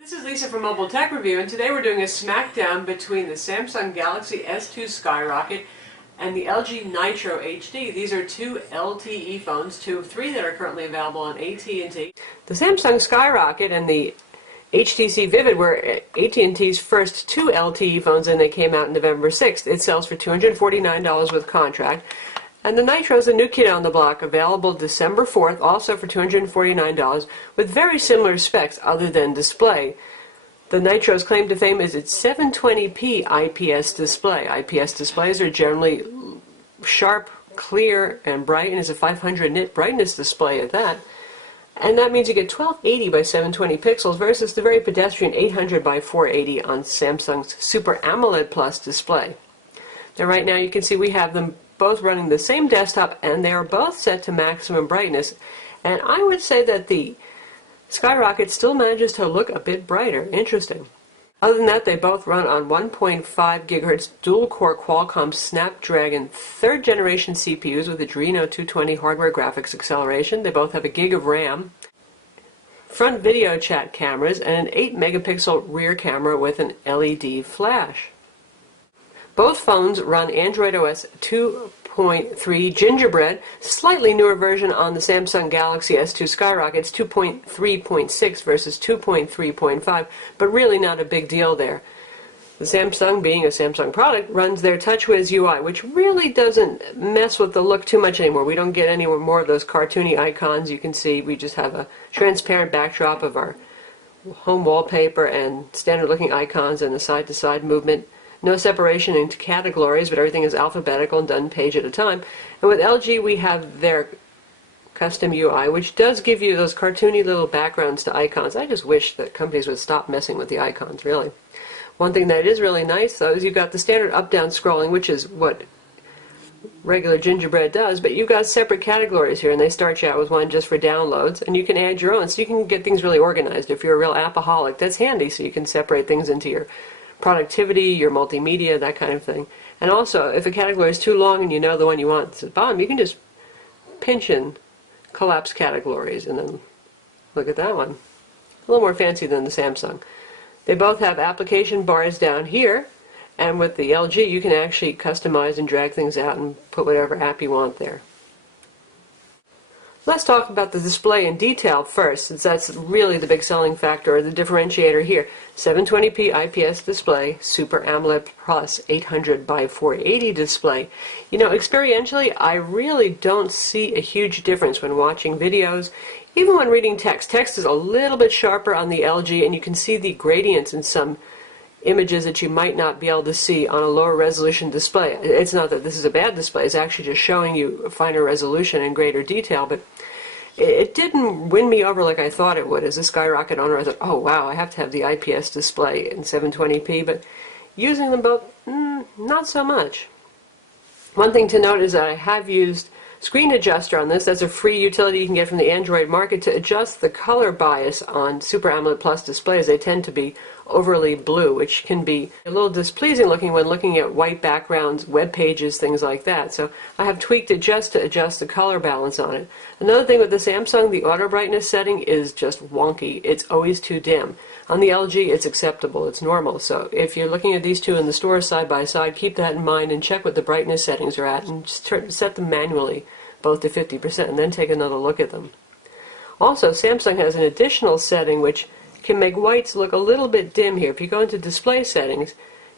This is Lisa from Mobile Tech Review, and today we're doing a smackdown between the Samsung Galaxy S2 Skyrocket and the LG Nitro HD. These are two LTE phones, two of three that are currently available on AT&T. The Samsung Skyrocket and the HTC Vivid were AT&T's first two LTE phones, and they came out November 6th. It sells for $249 with contract. And the Nitro is a new kid on the block, available December 4th, also for $249, with very similar specs other than display. The Nitro's claim to fame is its 720p IPS display. IPS displays are generally sharp, clear, and bright, and is a 500 nit brightness display at that. And that means you get 1280 by 720 pixels versus the very pedestrian 800 by 480 on Samsung's Super AMOLED Plus display. Now right now you can see we have them both running the same desktop, and they are both set to maximum brightness. And I would say that the Skyrocket still manages to look a bit brighter. Interesting. Other than that, they both run on 1.5 GHz dual-core Qualcomm Snapdragon 3rd generation CPUs with Adreno 220 hardware graphics acceleration. They both have a gig of RAM, front video chat cameras, and an 8 megapixel rear camera with an LED flash. Both phones run Android OS 2.3 Gingerbread, slightly newer version on the Samsung Galaxy S2 Skyrocket. It's 2.3.6 versus 2.3.5, but really not a big deal there. The Samsung, being a Samsung product, runs their TouchWiz UI, which really doesn't mess with the look too much anymore. We don't get any more of those cartoony icons. You can see we just have a transparent backdrop of our home wallpaper and standard-looking icons and the side-to-side movement. No separation into categories, but everything is alphabetical and done page at a time. And with LG, we have their custom UI, which does give you those cartoony little backgrounds to icons. I just wish that companies would stop messing with the icons, really. One thing that is really nice, though, is you've got the standard up-down scrolling, which is what regular Gingerbread does, but you've got separate categories here, and they start you out with one just for downloads, and you can add your own, so you can get things really organized. If you're a real appaholic, that's handy, so you can separate things into your productivity, your multimedia, that kind of thing. And also, if a category is too long and you know the one you want at the bottom, you can just pinch and collapse categories, and then look at that one. A little more fancy than the Samsung. They both have application bars down here, and with the LG you can actually customize and drag things out and put whatever app you want there. Let's talk about the display in detail first, since that's really the big selling factor, or the differentiator here. 720p IPS display, Super AMOLED Plus 800 by 480 display. You know, experientially, I really don't see a huge difference when watching videos, even when reading text. Text is a little bit sharper on the LG, and you can see the gradients in some images that you might not be able to see on a lower resolution display. It's not that this is a bad display, it's actually just showing you finer resolution and greater detail, but it didn't win me over like I thought it would. As a Skyrocket owner, I thought, oh wow, I have to have the IPS display in 720p, but using them both, not so much. One thing to note is that I have used Screen Adjuster on this. That's a free utility you can get from the Android market to adjust the color bias on Super AMOLED Plus displays. They tend to be overly blue, which can be a little displeasing looking when looking at white backgrounds, web pages, things like that. So I have tweaked it just to adjust the color balance on it. Another thing with the Samsung, the auto brightness setting is just wonky. It's always too dim. On the LG, it's acceptable, it's normal. So if you're looking at these two in the store side by side, keep that in mind and check what the brightness settings are at, and just set them manually, both to 50%, and then take another look at them. Also, Samsung has an additional setting which can make whites look a little bit dim here. If you go into display settings,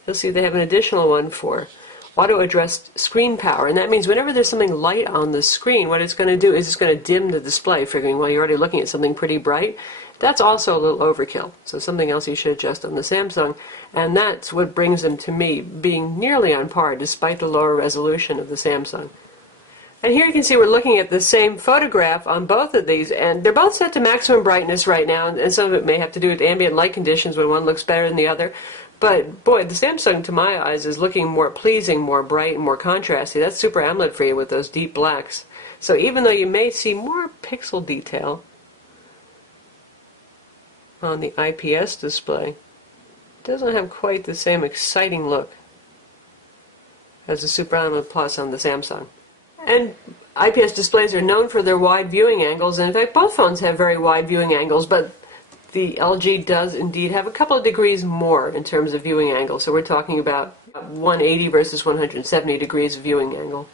you'll see they have an additional one for auto address screen power, and that means whenever there's something light on the screen, what it's going to do is it's going to dim the display, figuring, well, you're already looking at something pretty bright. That's also a little overkill, so something else you should adjust on the Samsung, and that's what brings them to me being nearly on par despite the lower resolution of the Samsung. And here you can see we're looking at the same photograph on both of these, and they're both set to maximum brightness right now, and some of it may have to do with ambient light conditions when one looks better than the other. But boy, the Samsung, to my eyes, is looking more pleasing, more bright, and more contrasty. That's Super AMOLED for you with those deep blacks. So even though you may see more pixel detail on the IPS display, it doesn't have quite the same exciting look as the Super AMOLED Plus on the Samsung. And IPS displays are known for their wide viewing angles, and in fact both phones have very wide viewing angles, but the LG does indeed have a couple of degrees more in terms of viewing angle. So we're talking about 180 versus 170 degrees of viewing angle.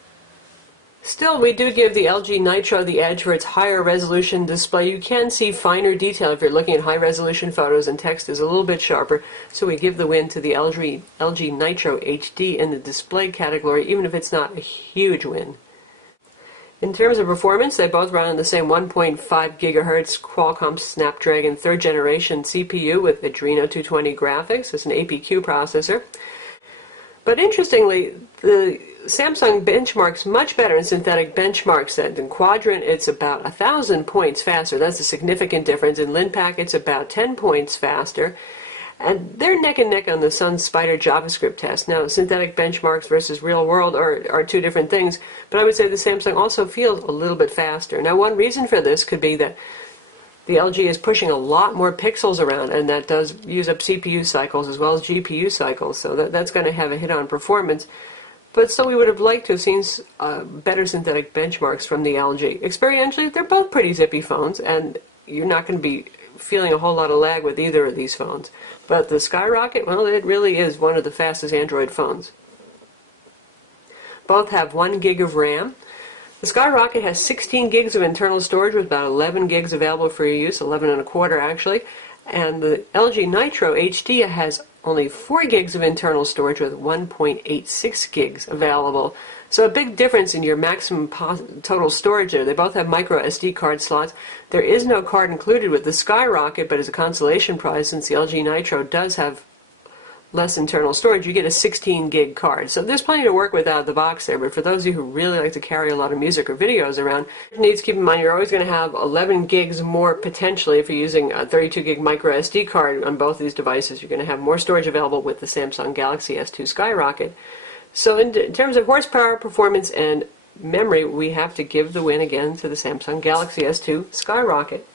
Still, we do give the LG Nitro the edge for its higher resolution display. You can see finer detail if you're looking at high resolution photos, and text is a little bit sharper. So we give the win to the LG Nitro HD in the display category, even if it's not a huge win. In terms of performance, they both run on the same 1.5 gigahertz Qualcomm Snapdragon 3rd generation CPU with Adreno 220 graphics. It's an APQ processor. But interestingly, the Samsung benchmarks much better in synthetic benchmarks. That in Quadrant, it's about 1,000 points faster. That's a significant difference. In Linpack, it's about 10 points faster. And they're neck and neck on the Sun Spider JavaScript test. Now, synthetic benchmarks versus real world are two different things, but I would say the Samsung also feels a little bit faster. Now, one reason for this could be that the LG is pushing a lot more pixels around, and that does use up CPU cycles as well as GPU cycles, so that's going to have a hit on performance. But still, we would have liked to have seen better synthetic benchmarks from the LG. Experientially, they're both pretty zippy phones, and you're not going to be feeling a whole lot of lag with either of these phones. But the Skyrocket, well, it really is one of the fastest Android phones. Both have 1 gig of RAM. The Skyrocket has 16 gigs of internal storage with about 11 gigs available for your use, 11 and a quarter actually. And the LG Nitro HD has only 4 gigs of internal storage with 1.86 gigs available. So a big difference in your maximum total storage there. They both have micro SD card slots. There is no card included with the Skyrocket, but as a consolation prize, since the LG Nitro does have less internal storage, you get a 16 gig card. So there's plenty to work with out of the box there, but for those of you who really like to carry a lot of music or videos around, you need to keep in mind you're always going to have 11 gigs more potentially if you're using a 32 gig micro SD card on both of these devices. You're going to have more storage available with the Samsung Galaxy S2 Skyrocket. So in terms of horsepower, performance, and memory, we have to give the win again to the Samsung Galaxy S2 Skyrocket.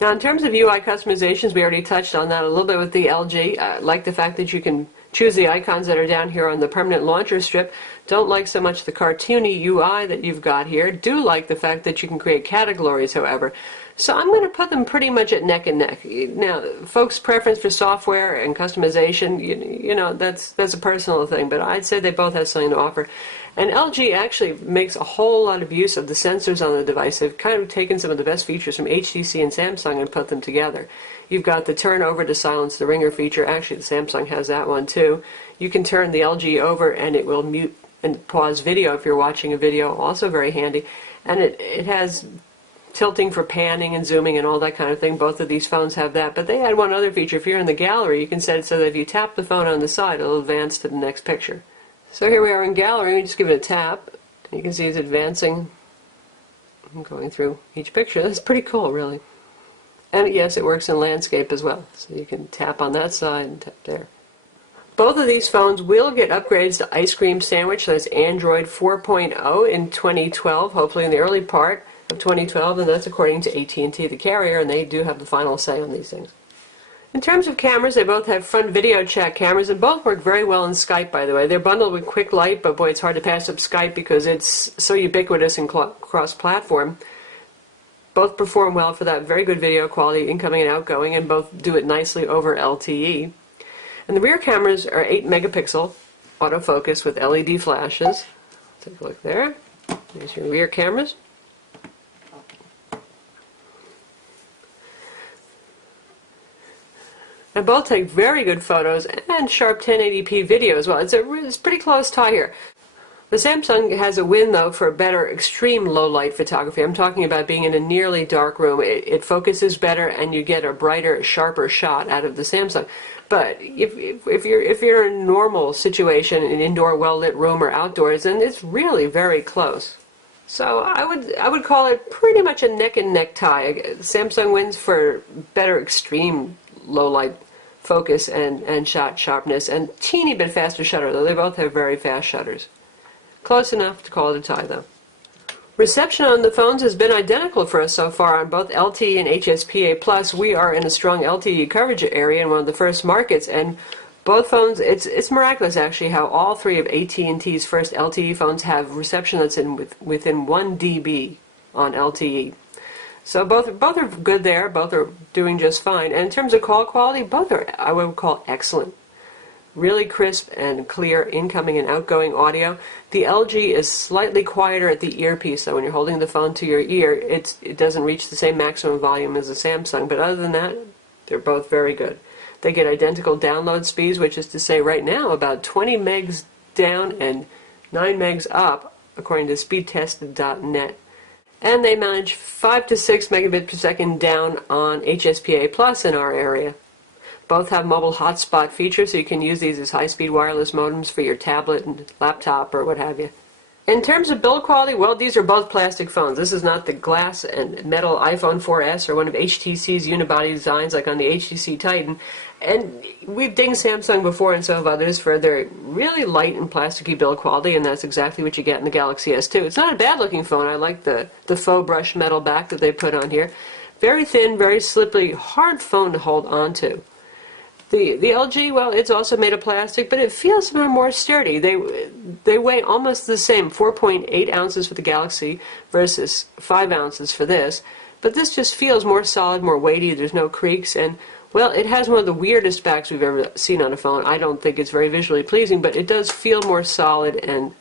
Now, in terms of UI customizations, we already touched on that a little bit with the LG. I like the fact that you can choose the icons that are down here on the permanent launcher strip. Don't like so much the cartoony UI that you've got here. Do like the fact that you can create categories, however. So I'm going to put them pretty much at neck and neck. Now, folks' preference for software and customization, you know, that's a personal thing, but I'd say they both have something to offer. And LG actually makes a whole lot of use of the sensors on the device. They've kind of taken some of the best features from HTC and Samsung and put them together. You've got the turn over to silence the ringer feature. Actually, the Samsung has that one too. You can turn the LG over and it will mute and pause video if you're watching a video, also very handy. And it has tilting for panning and zooming and all that kind of thing. Both of these phones have that, but they had one other feature. If you're in the gallery, you can set it so that if you tap the phone on the side, it'll advance to the next picture. So here we are in gallery. We just give it a tap. You can see it's advancing. I'm going through each picture. That's pretty cool, really. And yes, it works in landscape as well. So you can tap on that side and tap there. Both of these phones will get upgrades to Ice Cream Sandwich. So that's Android 4.0 in 2012, hopefully in the early part of 2012, and that's according to AT&T, the carrier, and they do have the final say on these things. In terms of cameras, they both have front video chat cameras, and both work very well in Skype, by the way. They're bundled with Quick Light, but boy, it's hard to pass up Skype because it's so ubiquitous and cross-platform. Both perform well for that very good video quality, incoming and outgoing, and both do it nicely over LTE. And the rear cameras are 8 megapixel autofocus with LED flashes. Take a look there. There's your rear cameras. And both take very good photos and sharp 1080p video as well. It's pretty close tie here. The Samsung has a win, though, for better extreme low-light photography. I'm talking about being in a nearly dark room. It focuses better, and you get a brighter, sharper shot out of the Samsung. But if you're in a normal situation, an indoor, well-lit room or outdoors, then it's really very close. So I would call it pretty much a neck-and-neck tie. Samsung wins for better extreme low-light focus and shot sharpness, and teeny bit faster shutter, though they both have very fast shutters. Close enough to call it a tie, though. Reception on the phones has been identical for us so far on both LTE and HSPA+. We are in a strong LTE coverage area in one of the first markets, and both phones, it's miraculous actually how all three of AT&T's first LTE phones have reception that's within 1 dB on LTE. So both are good there. Both are doing just fine. And in terms of call quality, both are, I would call, excellent. Really crisp and clear incoming and outgoing audio. The LG is slightly quieter at the earpiece, so when you're holding the phone to your ear, it doesn't reach the same maximum volume as the Samsung. But other than that, they're both very good. They get identical download speeds, which is to say right now about 20 megs down and 9 megs up, according to speedtested.net. And they manage 5 to 6 megabits per second down on HSPA Plus in our area. Both have mobile hotspot features, so you can use these as high-speed wireless modems for your tablet and laptop or what have you. In terms of build quality, well, these are both plastic phones. This is not the glass and metal iPhone 4S or one of HTC's unibody designs like on the HTC Titan. And we've dinged Samsung before and so have others for their really light and plasticky build quality, and that's exactly what you get in the Galaxy S2. It's not a bad-looking phone. I like the faux brushed metal back that they put on here. Very thin, very slippery, hard phone to hold on to. The LG, well, it's also made of plastic, but it feels more sturdy. They weigh almost the same, 4.8 ounces for the Galaxy versus 5 ounces for this. But this just feels more solid, more weighty. There's no creaks, and, well, it has one of the weirdest backs we've ever seen on a phone. I don't think it's very visually pleasing, but it does feel more solid, and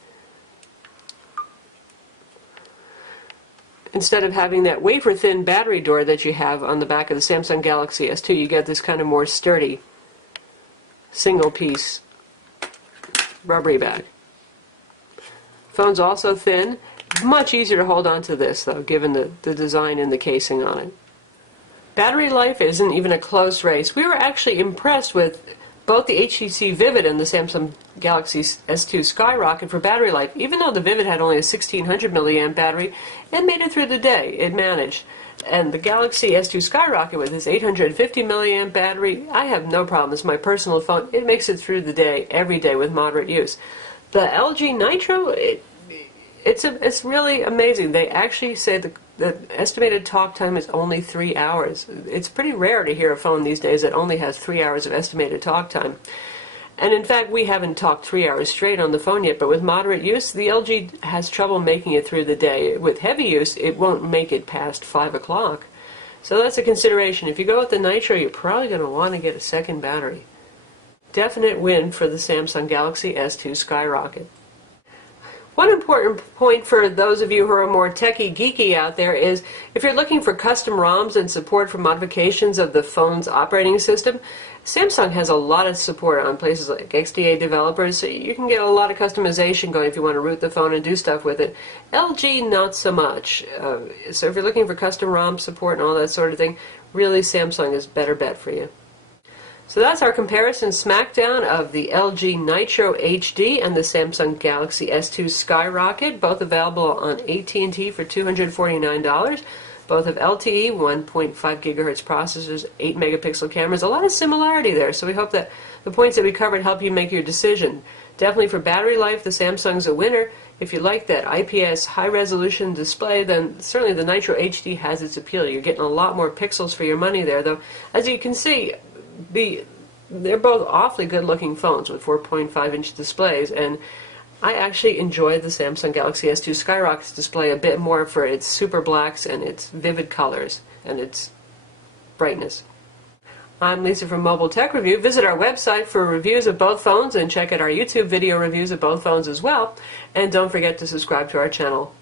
instead of having that wafer-thin battery door that you have on the back of the Samsung Galaxy S2, you get this kind of more sturdy single-piece rubbery bag. Phone's also thin. Much easier to hold on to this, though, given the design and the casing on it. Battery life isn't even a close race. We were actually impressed with both the HTC Vivid and the Samsung Galaxy S2 Skyrocket for battery life. Even though the Vivid had only a 1600 milliamp battery, it made it through the day. It managed. And the Galaxy S2 Skyrocket with its 850 milliamp battery, I have no problem. It's my personal phone. It makes it through the day, every day, with moderate use. The LG Nitro, it's really amazing. They actually say the estimated talk time is only 3 hours. It's pretty rare to hear a phone these days that only has 3 hours of estimated talk time. And in fact, we haven't talked 3 hours straight on the phone yet, but with moderate use, the LG has trouble making it through the day. With heavy use, it won't make it past 5 o'clock. So that's a consideration. If you go with the Nitro, you're probably going to want to get a second battery. Definite win for the Samsung Galaxy S2 Skyrocket. One important point for those of you who are more techie geeky out there is if you're looking for custom ROMs and support for modifications of the phone's operating system, Samsung has a lot of support on places like XDA developers, so you can get a lot of customization going if you want to root the phone and do stuff with it. LG, not so much. So if you're looking for custom ROM support and all that sort of thing, really Samsung is a better bet for you. So that's our comparison Smackdown of the LG Nitro HD and the Samsung Galaxy S2 Skyrocket, both available on AT&T for $249. Both have LTE, 1.5 gigahertz processors, 8 megapixel cameras. A lot of similarity there, so we hope that the points that we covered help you make your decision. Definitely for battery life, the Samsung's a winner. If you like that IPS high-resolution display, then certainly the Nitro HD has its appeal. You're getting a lot more pixels for your money there, though. As you can see, they're both awfully good-looking phones with 4.5-inch displays, and I actually enjoy the Samsung Galaxy S2 Skyrocket's display a bit more for its super blacks and its vivid colors and its brightness. I'm Lisa from Mobile Tech Review. Visit our website for reviews of both phones and check out our YouTube video reviews of both phones as well. And don't forget to subscribe to our channel.